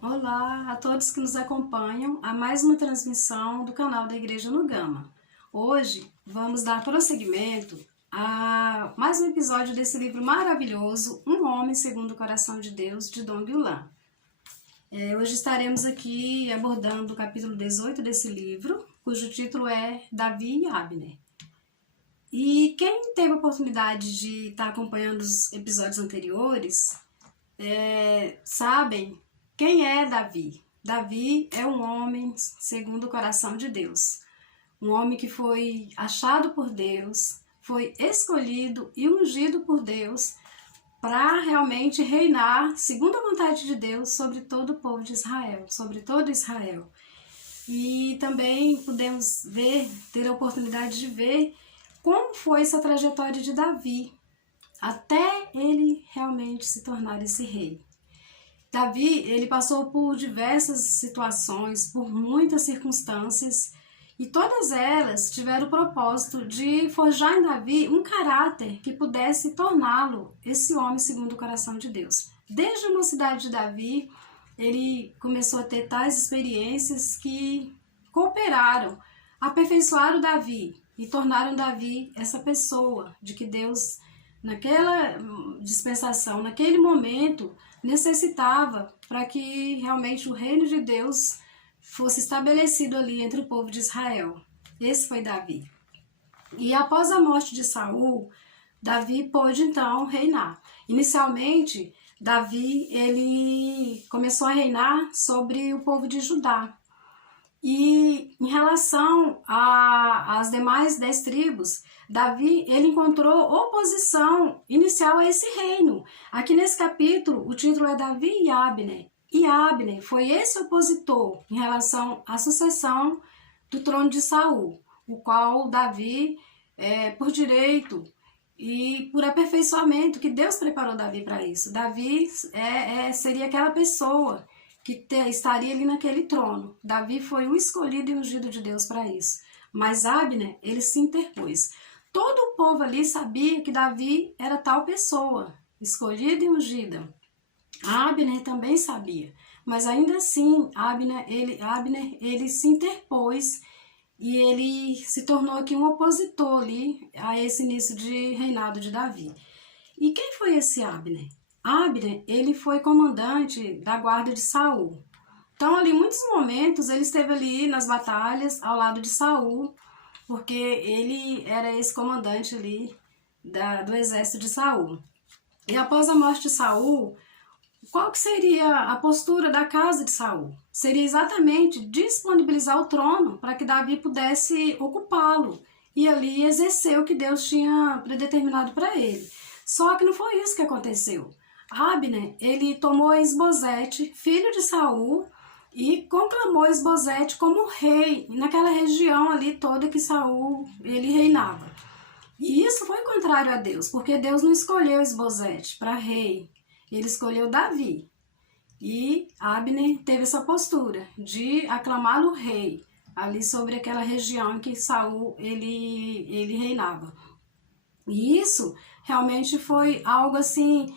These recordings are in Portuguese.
Olá a todos que nos acompanham a mais uma transmissão do canal da Igreja no Gama. Hoje vamos dar prosseguimento a mais um episódio desse livro maravilhoso, Um Homem Segundo o Coração de Deus, de Dong Yulan. Hoje estaremos aqui abordando o capítulo 18 desse livro, cujo título é Davi e Abner. E quem teve a oportunidade de estar acompanhando os episódios anteriores, sabem quem é Davi. Davi é um homem segundo o coração de Deus. Um homem que foi achado por Deus, foi escolhido e ungido por Deus para realmente reinar segundo a vontade de Deus sobre todo o povo de Israel, sobre todo Israel. E também podemos ter a oportunidade de ver como foi essa trajetória de Davi, até ele realmente se tornar esse rei. Davi, ele passou por diversas situações, por muitas circunstâncias, e todas elas tiveram o propósito de forjar em Davi um caráter que pudesse torná-lo esse homem segundo o coração de Deus. Desde a mocidade de Davi, ele começou a ter tais experiências que cooperaram, aperfeiçoaram Davi e tornaram Davi essa pessoa de que Deus, naquela dispensação, naquele momento, necessitava para que realmente o reino de Deus fosse estabelecido ali entre o povo de Israel. Esse foi Davi. E após a morte de Saul, Davi pôde então reinar. Inicialmente, Davi ele começou a reinar sobre o povo de Judá. E em relação às demais 10 tribos, Davi ele encontrou oposição inicial a esse reino. Aqui nesse capítulo, o título é Davi e Abner. E Abner foi esse opositor em relação à sucessão do trono de Saul, o qual Davi, por direito e por aperfeiçoamento, que Deus preparou Davi para isso. Davi seria aquela pessoa que estaria ali naquele trono. Davi foi o escolhido e ungido de Deus para isso. Mas Abner, ele se interpôs. Todo o povo ali sabia que Davi era tal pessoa, escolhida e ungida. Abner também sabia, mas ainda assim, Abner ele se interpôs e ele se tornou aqui um opositor ali a esse início de reinado de Davi. E quem foi esse Abner? Abner, ele foi comandante da guarda de Saul. Então, ali, em muitos momentos, ele esteve ali nas batalhas ao lado de Saul, porque ele era esse comandante ali do exército de Saul. E após a morte de Saul, qual que seria a postura da casa de Saul? Seria exatamente disponibilizar o trono para que Davi pudesse ocupá-lo e ali exercer o que Deus tinha predeterminado para ele. Só que não foi isso que aconteceu. Abner, ele tomou Esbozete, filho de Saul, e conclamou Esbozete como rei naquela região ali toda que Saul ele reinava. E isso foi contrário a Deus, porque Deus não escolheu Esbozete para rei, ele escolheu Davi. E Abner teve essa postura de aclamá-lo rei ali sobre aquela região em que Saul ele reinava. E isso realmente foi algo assim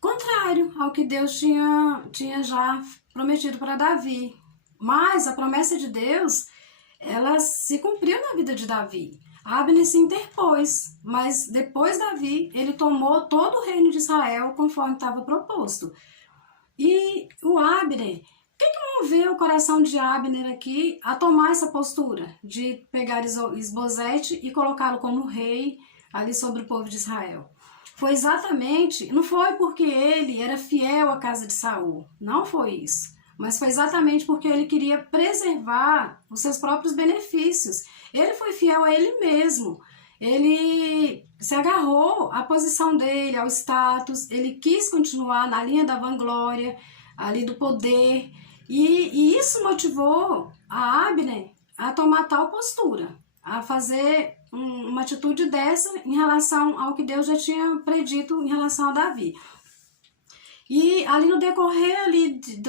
contrário ao que Deus tinha já prometido para Davi. Mas a promessa de Deus, ela se cumpriu na vida de Davi. Abner se interpôs, mas depois Davi, ele tomou todo o reino de Israel conforme estava proposto. E o Abner, o que moveu o coração de Abner aqui a tomar essa postura de pegar Esbozete e colocá-lo como rei ali sobre o povo de Israel? Foi exatamente, não foi porque ele era fiel à casa de Saul, não foi isso, mas foi exatamente porque ele queria preservar os seus próprios benefícios. Ele foi fiel a ele mesmo, ele se agarrou à posição dele, ao status, ele quis continuar na linha da vanglória, ali do poder, e isso motivou a Abner a tomar tal postura, a fazer uma atitude dessa em relação ao que Deus já tinha predito em relação a Davi. E ali no decorrer ali de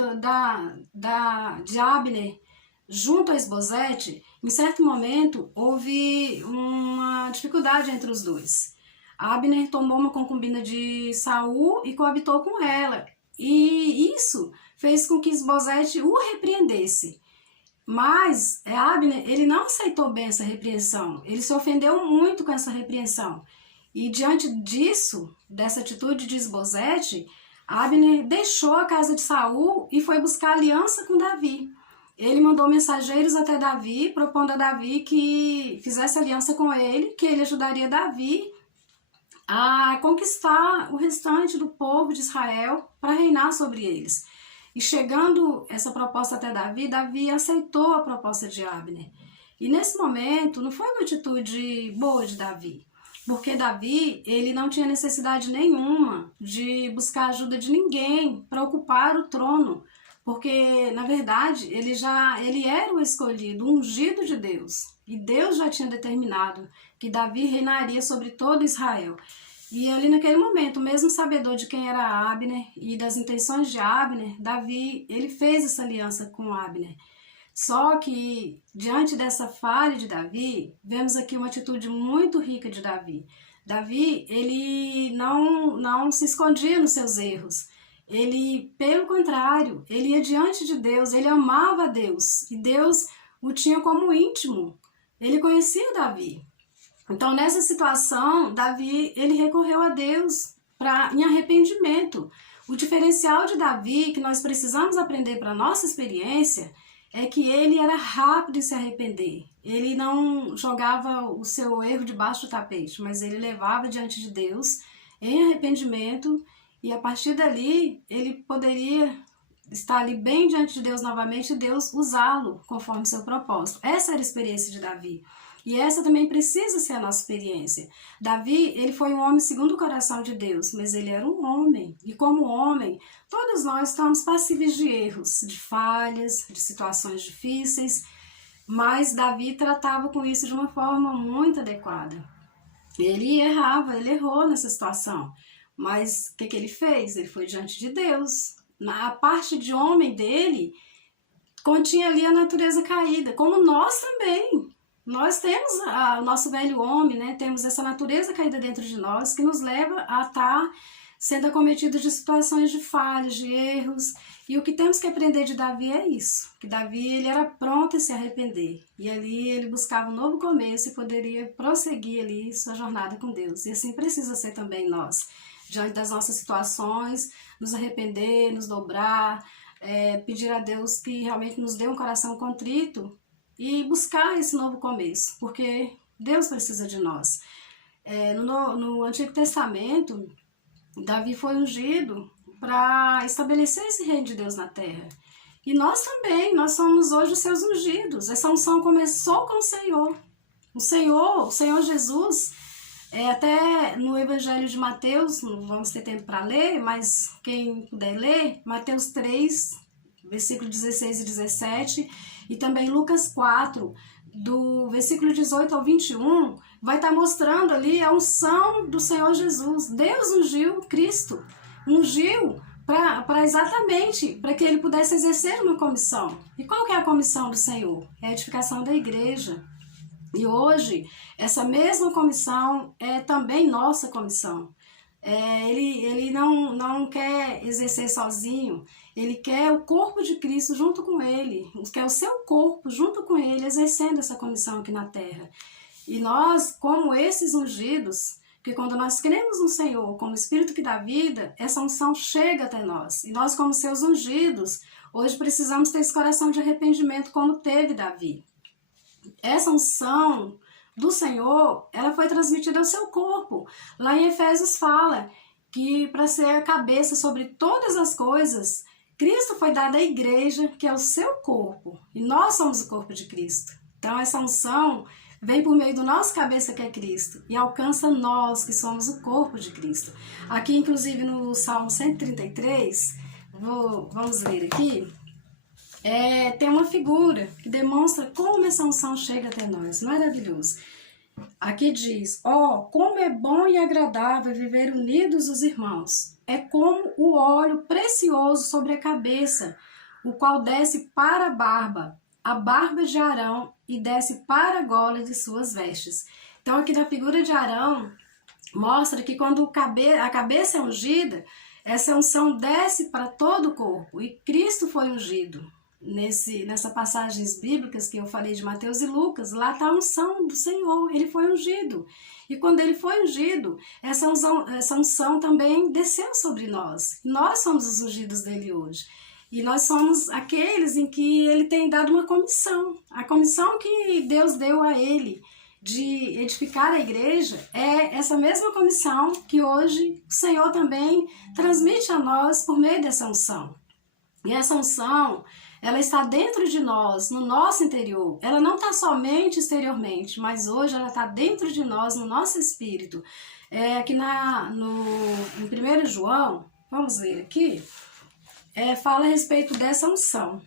Abner junto a Esbozete, em certo momento houve uma dificuldade entre os dois. Abner tomou uma concubina de Saul e coabitou com ela, e isso fez com que Esbozete o repreendesse. Mas Abner, ele não aceitou bem essa repreensão, ele se ofendeu muito com essa repreensão. E diante disso, dessa atitude de Esbozete, Abner deixou a casa de Saul e foi buscar aliança com Davi. Ele mandou mensageiros até Davi, propondo a Davi que fizesse aliança com ele, que ele ajudaria Davi a conquistar o restante do povo de Israel para reinar sobre eles. E chegando essa proposta até Davi, Davi aceitou a proposta de Abner. E nesse momento não foi uma atitude boa de Davi, porque Davi, ele não tinha necessidade nenhuma de buscar ajuda de ninguém para ocupar o trono, porque na verdade ele era o escolhido, o ungido de Deus, e Deus já tinha determinado que Davi reinaria sobre todo Israel. E ali naquele momento, mesmo sabedor de quem era Abner e das intenções de Abner, Davi, ele fez essa aliança com Abner. Só que, diante dessa falha de Davi, vemos aqui uma atitude muito rica de Davi. Davi, ele não se escondia nos seus erros. Ele, pelo contrário, ele ia diante de Deus, ele amava Deus. E Deus o tinha como íntimo. Ele conhecia Davi. Então, nessa situação, Davi, ele recorreu a Deus em arrependimento. O diferencial de Davi, que nós precisamos aprender para a nossa experiência, é que ele era rápido em se arrepender. Ele não jogava o seu erro debaixo do tapete, mas ele levava diante de Deus em arrependimento, e a partir dali ele poderia estar ali bem diante de Deus novamente e Deus usá-lo conforme seu propósito. Essa era a experiência de Davi. E essa também precisa ser a nossa experiência. Davi, ele foi um homem segundo o coração de Deus, mas ele era um homem. E como homem, todos nós estamos passíveis de erros, de falhas, de situações difíceis, mas Davi tratava com isso de uma forma muito adequada. Ele errava, ele errou nessa situação, mas o que ele fez? Ele foi diante de Deus. Na parte de homem dele, continha ali a natureza caída, como nós também. Nós temos o nosso velho homem, né? Temos essa natureza caída dentro de nós que nos leva a estar sendo acometidos de situações de falhas, de erros. E o que temos que aprender de Davi é isso, que Davi, ele era pronto a se arrepender. E ali ele buscava um novo começo e poderia prosseguir ali sua jornada com Deus. E assim precisa ser também nós, diante das nossas situações, nos arrepender, nos dobrar, pedir a Deus que realmente nos dê um coração contrito e buscar esse novo começo, porque Deus precisa de nós. No Antigo Testamento, Davi foi ungido para estabelecer esse reino de Deus na terra. E nós também, nós somos hoje os seus ungidos. Essa unção começou com o Senhor. O Senhor Jesus, até no Evangelho de Mateus, não vamos ter tempo para ler, mas quem puder ler, Mateus 3, versículo 16 e 17, e também Lucas 4, do versículo 18 ao 21, vai estar mostrando ali a unção do Senhor Jesus. Deus ungiu Cristo, ungiu para exatamente para que ele pudesse exercer uma comissão. E qual que é a comissão do Senhor? É a edificação da igreja. E hoje, essa mesma comissão é também nossa comissão. Ele não quer exercer sozinho, ele quer o corpo de Cristo junto com ele, quer o seu corpo junto com ele, exercendo essa comissão aqui na terra. E nós, como esses ungidos, que quando nós cremos no Senhor, como Espírito que dá vida, essa unção chega até nós. E nós, como seus ungidos, hoje precisamos ter esse coração de arrependimento como teve Davi. Essa unção do Senhor, ela foi transmitida ao seu corpo. Lá em Efésios fala que para ser a cabeça sobre todas as coisas, Cristo foi dado à igreja, que é o seu corpo. E nós somos o corpo de Cristo. Então essa unção vem por meio do nosso cabeça, que é Cristo, e alcança nós, que somos o corpo de Cristo. Aqui, inclusive, no Salmo 133, vamos ler aqui, tem uma figura que demonstra como essa unção chega até nós. Maravilhoso. Aqui diz: como é bom e agradável viver unidos os irmãos. É como o óleo precioso sobre a cabeça, o qual desce para a barba, a barba de Arão e desce para a gola de suas vestes. Então aqui na figura de Arão, mostra que quando a cabeça é ungida, essa unção desce para todo o corpo. E Cristo foi ungido. Nessas passagens bíblicas que eu falei de Mateus e Lucas, lá está a unção do Senhor, ele foi ungido. E quando ele foi ungido, essa unção também desceu sobre nós. Nós somos os ungidos dele hoje. E nós somos aqueles em que ele tem dado uma comissão. A comissão que Deus deu a ele de edificar a igreja é essa mesma comissão que hoje o Senhor também transmite a nós por meio dessa unção. E essa unção, ela está dentro de nós, no nosso interior. Ela não está somente exteriormente, mas hoje ela está dentro de nós, no nosso espírito. Aqui em 1 João, vamos ver aqui, fala a respeito dessa unção.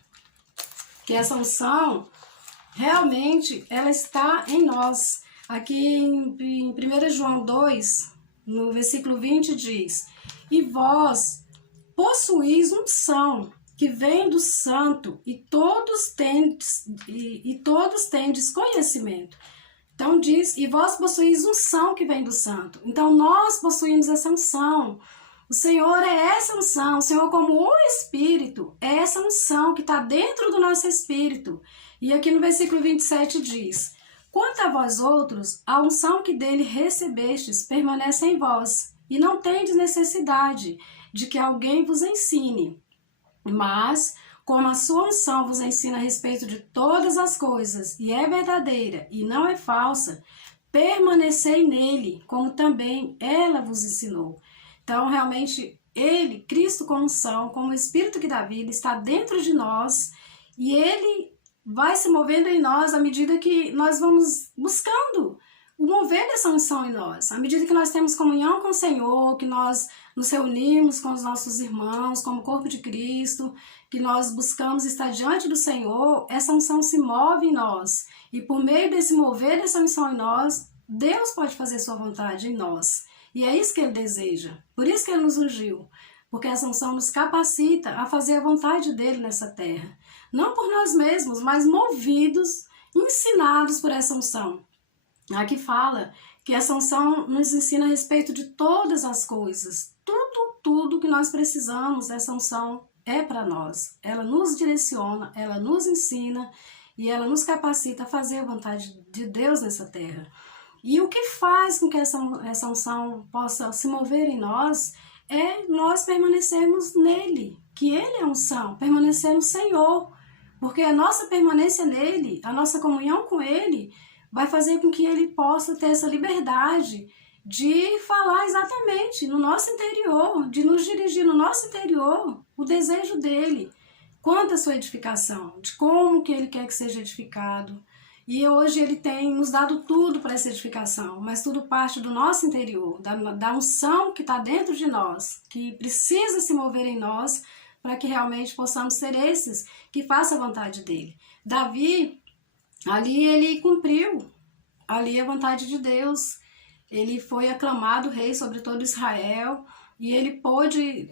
Que essa unção, realmente, ela está em nós. Aqui em 1 João 2, no versículo 20, diz: E vós possuís unção que vem do santo, e todos tendes conhecimento. Então diz, e vós possuís unção que vem do santo. Então nós possuímos essa unção. O Senhor é essa unção. O Senhor, como o Espírito, é essa unção que está dentro do nosso espírito. E aqui no versículo 27 diz: Quanto a vós outros, a unção que dele recebestes permanece em vós, e não tendes necessidade de que alguém vos ensine. Mas, como a sua unção vos ensina a respeito de todas as coisas, e é verdadeira e não é falsa, permanecei nele, como também ela vos ensinou. Então, realmente, ele, Cristo com unção, como o Espírito que dá vida, está dentro de nós, e ele vai se movendo em nós à medida que nós vamos buscando o mover dessa unção em nós. À medida que nós temos comunhão com o Senhor, que nós nos reunimos com os nossos irmãos, como corpo de Cristo, que nós buscamos estar diante do Senhor, essa unção se move em nós. E por meio desse mover dessa unção em nós, Deus pode fazer sua vontade em nós. E é isso que ele deseja. Por isso que ele nos ungiu. Porque essa unção nos capacita a fazer a vontade dele nessa terra. Não por nós mesmos, mas movidos, ensinados por essa unção. Aqui fala que essa unção nos ensina a respeito de todas as coisas. Tudo que nós precisamos, essa unção é para nós. Ela nos direciona, ela nos ensina e ela nos capacita a fazer a vontade de Deus nessa terra. E o que faz com que essa unção possa se mover em nós é nós permanecermos nele, que ele é a unção, permanecer no Senhor. Porque a nossa permanência nele, a nossa comunhão com ele, vai fazer com que ele possa ter essa liberdade de falar exatamente no nosso interior, de nos dirigir no nosso interior, o desejo dele, quanto à sua edificação, de como que ele quer que seja edificado. E hoje ele tem nos dado tudo para essa edificação, mas tudo parte do nosso interior, da unção que está dentro de nós, que precisa se mover em nós para que realmente possamos ser esses que façam a vontade dele. Davi, ali ele cumpriu ali a vontade de Deus. Ele foi aclamado rei sobre todo Israel e ele pôde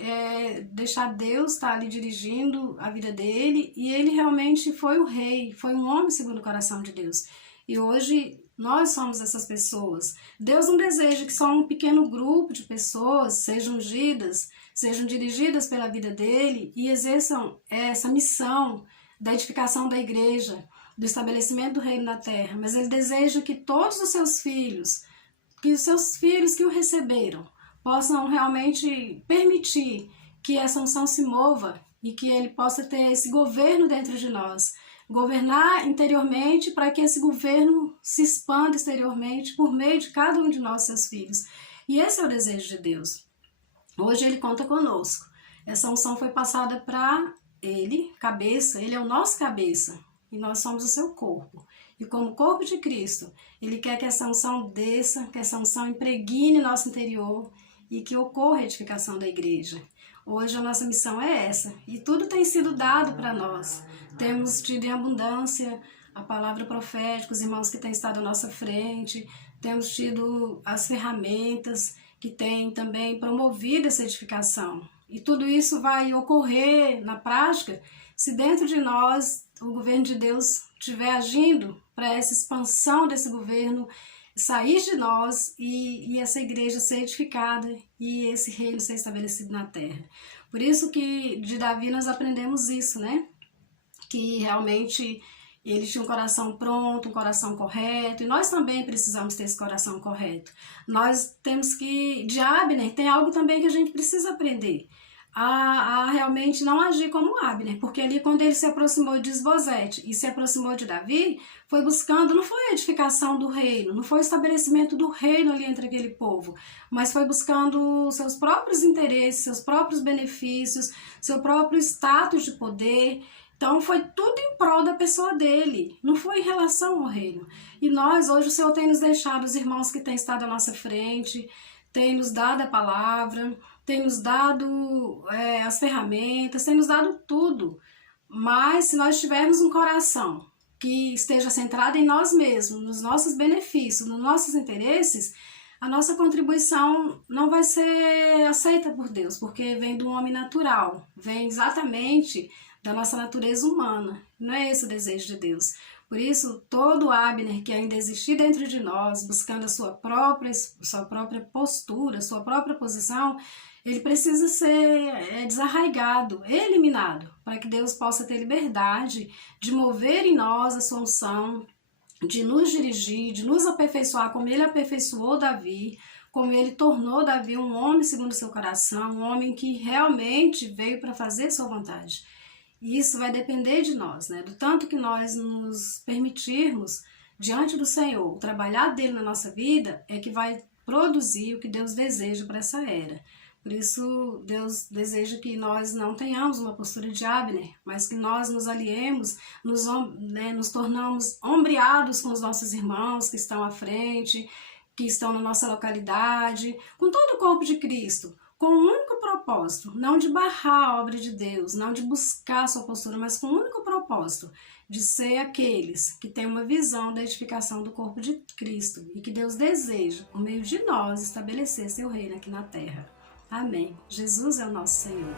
deixar Deus estar ali dirigindo a vida dele, e ele realmente foi o rei, foi um homem segundo o coração de Deus. E hoje nós somos essas pessoas. Deus não deseja que só um pequeno grupo de pessoas sejam ungidas, sejam dirigidas pela vida dele e exerçam essa missão da edificação da igreja, do estabelecimento do reino na terra, mas ele deseja que todos os seus filhos, que os seus filhos que o receberam, possam realmente permitir que essa unção se mova e que ele possa ter esse governo dentro de nós, governar interiormente para que esse governo se expanda exteriormente por meio de cada um de nós, seus filhos. E esse é o desejo de Deus. Hoje ele conta conosco. Essa unção foi passada para ele, cabeça, ele é o nosso cabeça. E nós somos o seu corpo. E como corpo de Cristo, ele quer que essa unção desça, que essa unção impregne nosso interior e que ocorra a edificação da igreja. Hoje a nossa missão é essa. E tudo tem sido dado para nós. Temos tido em abundância a palavra profética, os irmãos que têm estado à nossa frente. Temos tido as ferramentas que têm também promovido essa edificação. E tudo isso vai ocorrer na prática se dentro de nós o governo de Deus estiver agindo para essa expansão desse governo sair de nós e essa igreja ser edificada e esse reino ser estabelecido na terra. Por isso que de Davi nós aprendemos isso, né? Que realmente ele tinha um coração pronto, um coração correto, e nós também precisamos ter esse coração correto. Nós temos que, de Abner, tem algo também que a gente precisa aprender, a realmente não agir como Abner, porque ali quando ele se aproximou de Isbosete e se aproximou de Davi, foi buscando, não foi a edificação do reino, não foi o estabelecimento do reino ali entre aquele povo, mas foi buscando seus próprios interesses, seus próprios benefícios, seu próprio status de poder. Então foi tudo em prol da pessoa dele, não foi em relação ao reino. E nós, hoje o Senhor tem nos deixado os irmãos que têm estado à nossa frente, tem nos dado a palavra, tem nos dado as ferramentas, tem nos dado tudo. Mas se nós tivermos um coração que esteja centrado em nós mesmos, nos nossos benefícios, nos nossos interesses, a nossa contribuição não vai ser aceita por Deus, porque vem do homem natural, vem exatamente da nossa natureza humana. Não é esse o desejo de Deus. Por isso, todo Abner que ainda existir dentro de nós, buscando a sua própria postura, sua própria posição, ele precisa ser desarraigado, eliminado, para que Deus possa ter liberdade de mover em nós a sua unção, de nos dirigir, de nos aperfeiçoar como ele aperfeiçoou Davi, como ele tornou Davi um homem segundo o seu coração, um homem que realmente veio para fazer sua vontade. E isso vai depender de nós, né? Do tanto que nós nos permitirmos diante do Senhor, o trabalhar dele na nossa vida é que vai produzir o que Deus deseja para essa era. Por isso, Deus deseja que nós não tenhamos uma postura de Abner, mas que nós nos aliemos, nos tornamos ombreados com os nossos irmãos que estão à frente, que estão na nossa localidade, com todo o corpo de Cristo, com um único propósito, não de barrar a obra de Deus, não de buscar a sua postura, mas com o único propósito de ser aqueles que têm uma visão da edificação do corpo de Cristo e que Deus deseja, por meio de nós, estabelecer seu reino aqui na terra. Amém. Jesus é o nosso Senhor.